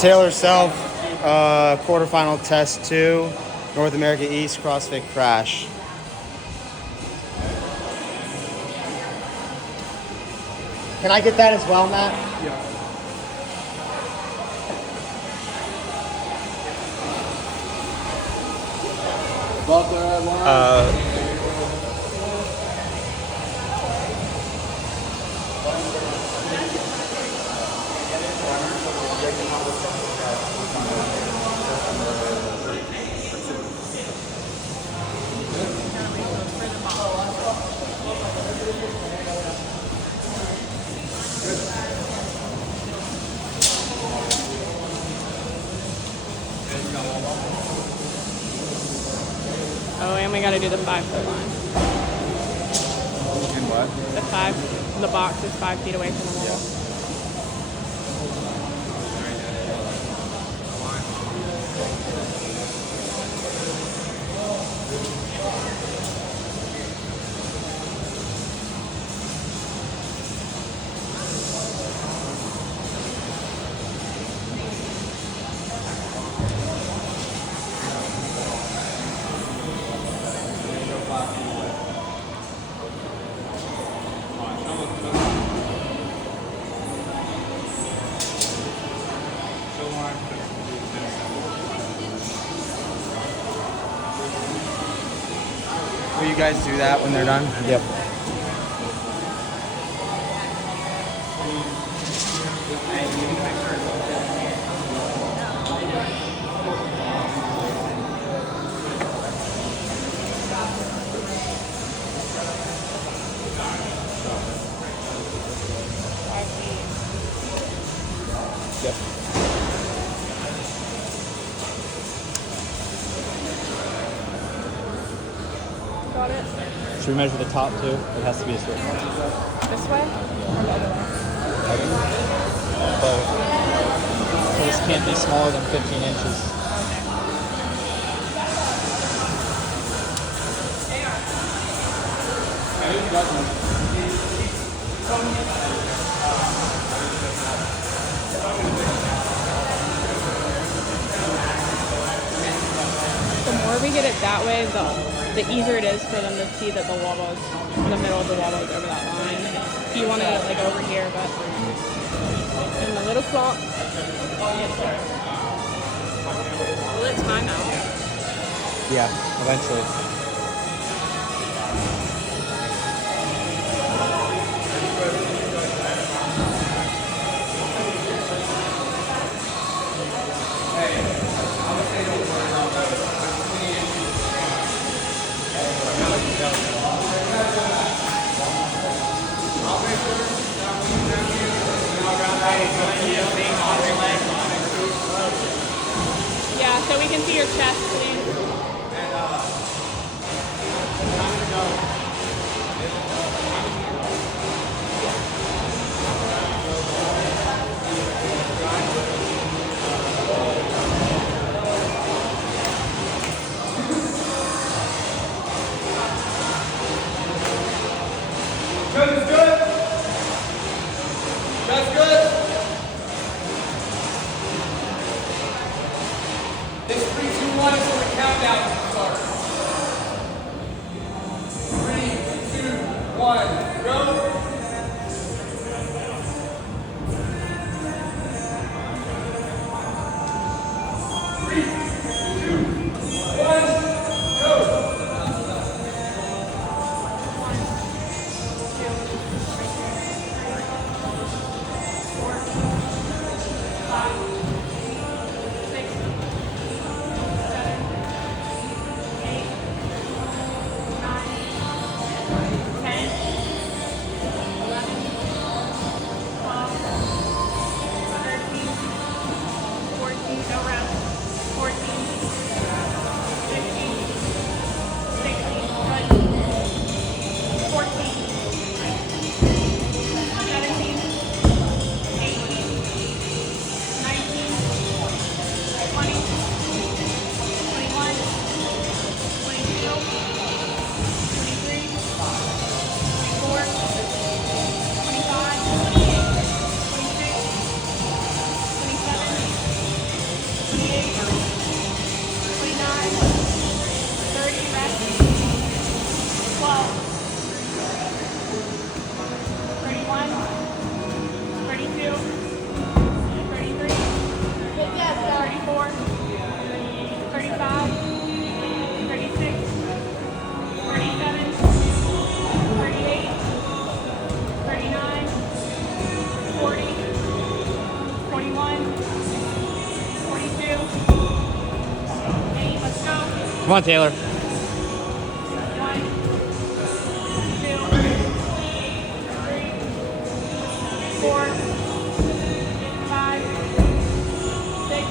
Taylor Self, quarterfinal test 2, North America East CrossFit Crash. Can I get that as well, Matt? Yeah. Buckler, one. Oh, and we gotta do the 5-foot line. And what? The 5, the box is 5 feet away from the wall. Will you guys do that when they're done? Yep. Yep. Got it? Should we measure the top too? It has to be a certain way. This way? Or the other way? Both. So this can't be smaller than 15 inches. The more we get it that way, the easier it is for them to see that the wall ball's in the middle of the wall ball's over that line. If you wanted it like over here, but in the little clock. Well, it's time now. Yeah, eventually. Yeah, so we can see your chest, please. Good, it's good. That's good. It's 3, 2, 1. Come on, Taylor. 1, 2, 3, 4, 5, 6,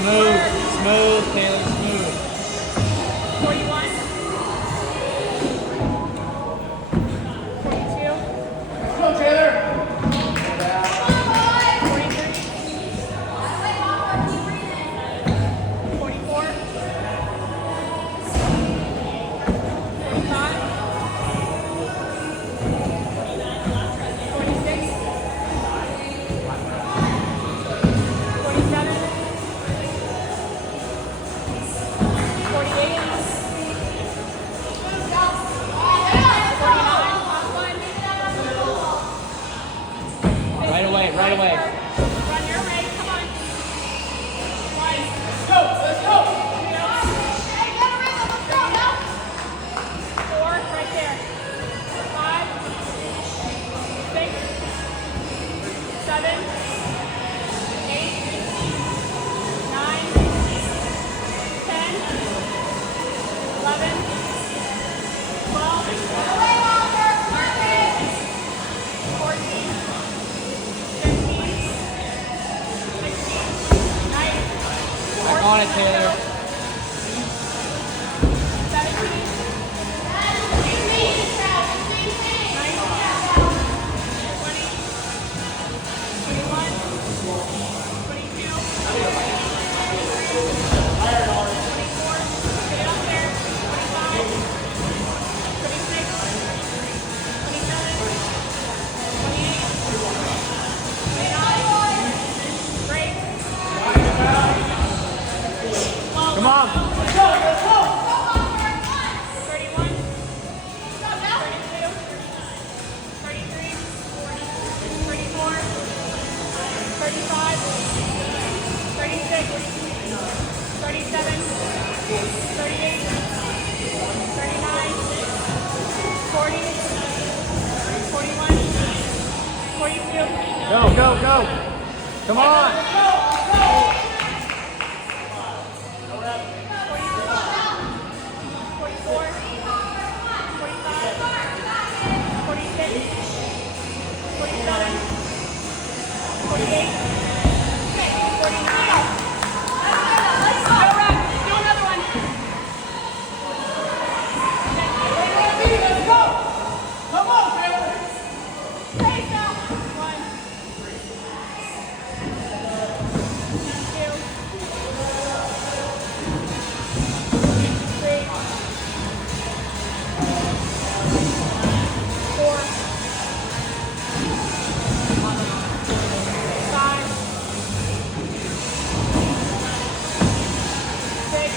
Smooth, Taylor, smooth. 41, 42, Go, Taylor. 43, 44, 45, 46, 47, 48, 49. Right away, right away. Run your way, come on. One, Let's go. 4, right there. 5, 6, 7, 8, 9, 10, 11, 12, 13, 14, 15, 16, 19, Back on it, Taylor. 17, Come on. 31, 32, 33, 34, 35, 36, 37, 38, 39, 40, 41, 42. Go, go, go. Come on. 44, 45, 46, 47, 48, 49. Go, Rob. Do another one. Let's go. Come on, Taylor. Face now. 1, 2, 3, 4, 5, 6,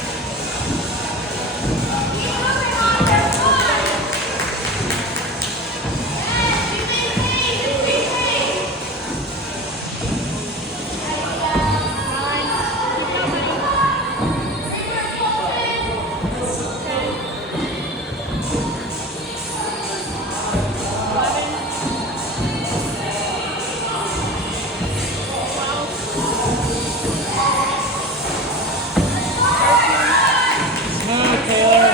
Move, Taylor.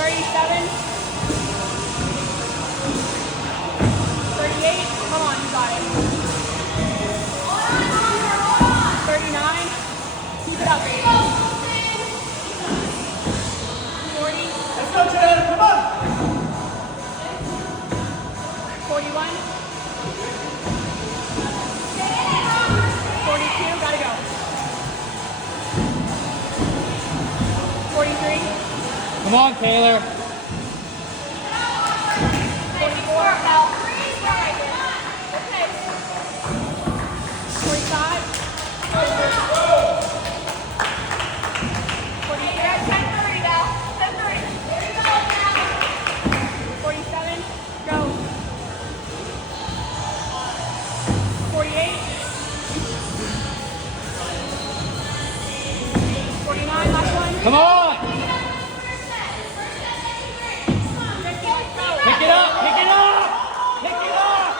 37, 38, come on, you got it. 39, keep it up. 40, Let's go, Taylor. Come on. 41, 42, gotta go. 43, Come on, Taylor. 44, 45, 47, go. 48, 49, last one. Come on. 50, go. Pick it up. Pick it up. Pick it up.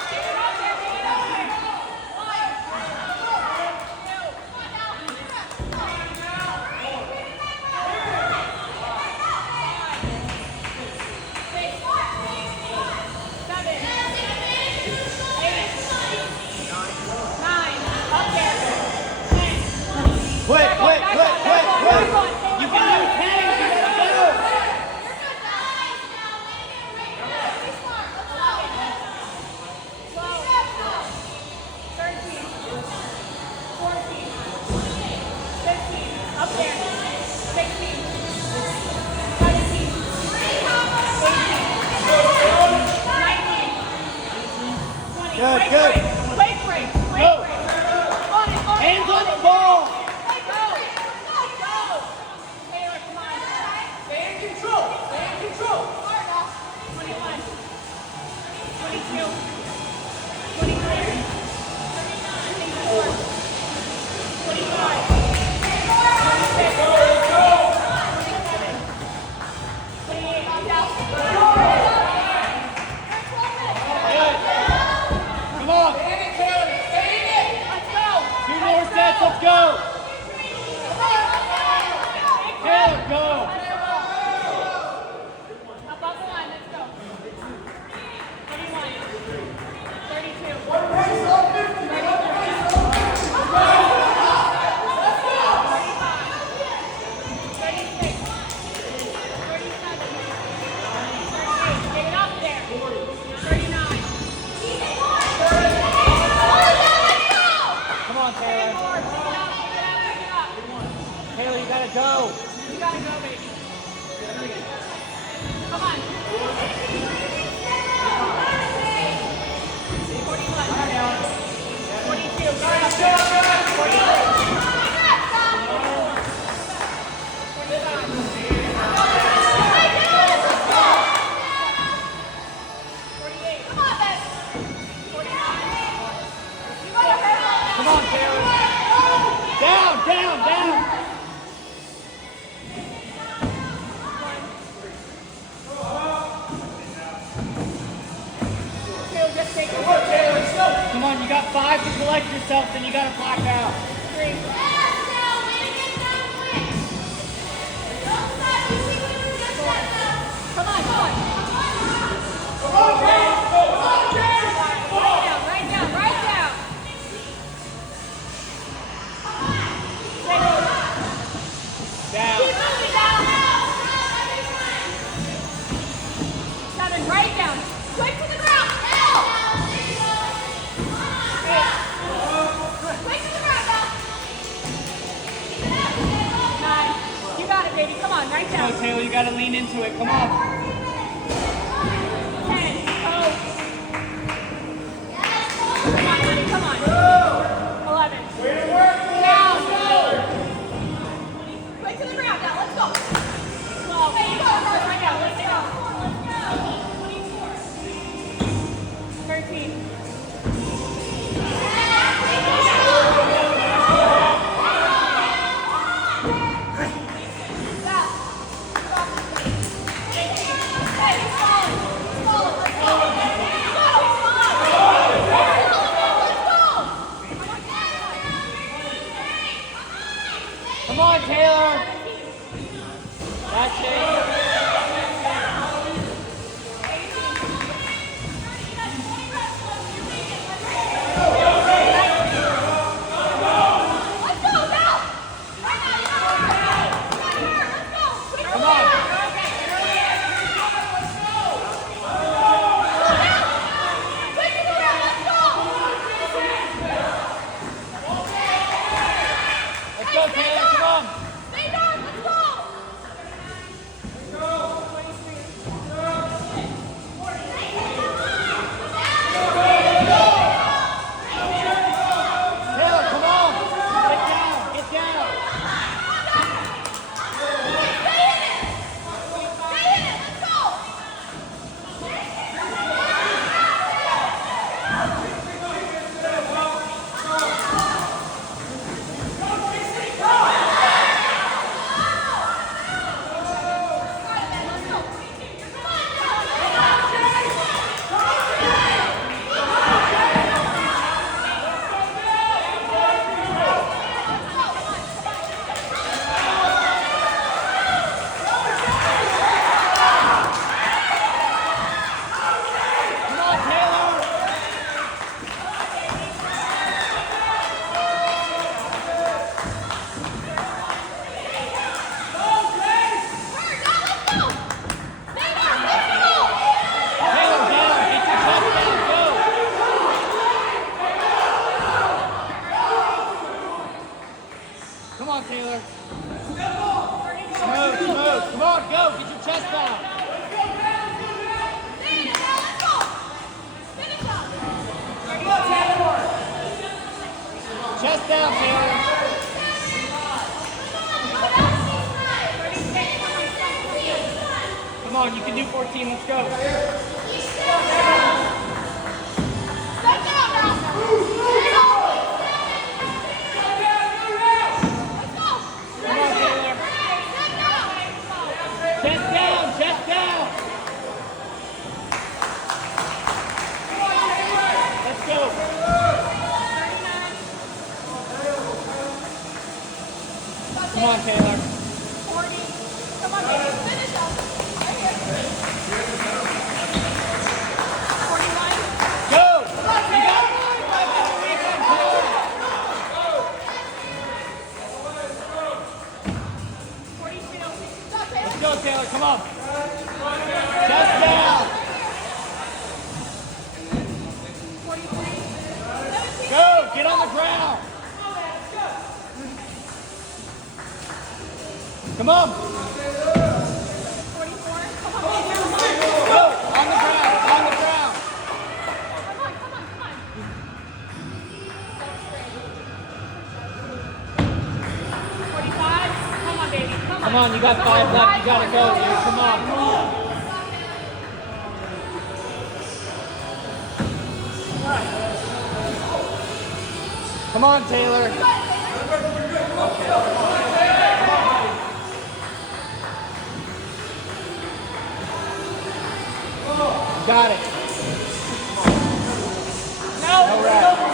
Quick, quick, quick, quick, quick. You can do 10. good. Quick break. Quick Go. break. On it, on it, Hands on the it. ball. Go. Go. Taylor, come on. Stay in control. Stay in control. 21. 22. 23. 24. 25. 26. 27. 28. Come on. Stay in it, Taylor. Stay in it. Let's go. 2 more sets. Let's go. Taylor, go. Up on the line. Let's go. 31. 32. 36. 37. 38. Get it up there. 39. Come on, Taylor. Taylor, you gotta go. You gotta go, baby. Come on. 41. 42. 48. Come on, Ben. 49. Come on, Taylor. Down, down, down. Taylor, just take it. Come on, you got 5 to collect yourself, then you gotta black out. 3. Come on, come on. Right down, right down. Down. Keep moving down. 7, right down. Quick to the ground. 8. Quick to the ground now. 9. You got it, baby. Come on, right Go, down. Taylor, you gotta lean into it. Come on. 10. Go. Come on, honey. Come on. 11. Down. Quick to the ground now. Let's go. 12. Hey, you got to hurry right now. Let's go. 13. 17. Come on, Taylor. That's it. Let's go now. Right now. Let's go. Quick Come on. Quick to the ground. Let's go. Let's go, Taylor. Come on. Stay down. Let's go. Taylor, come on. Get down. Get down. Stay in it. Let's go. Come on, Taylor. Taylor, down. Get your touchdown. Go. Come on, Taylor. Smooth, smooth. Come on, go. Get your chest down. Let's go. Finish up. down, Taylor. Come on, you can do 14. Let's go. Chest down, chest down. Let's go. Come on, Taylor. 40. Come on, baby. Finish up. Right here. 41. Go. You got it. 42. Let's go, Taylor. Come on. Chest down. 43. Go. Get on the ground. Come on. 44. Come on, baby. Come on. Go. On the ground. On the ground. Come on, come on, come on. 45. Come on, baby. Come on. Come on. You got 5 left. You gotta go, dude. Come on. Come on, Taylor. Got it. No rest.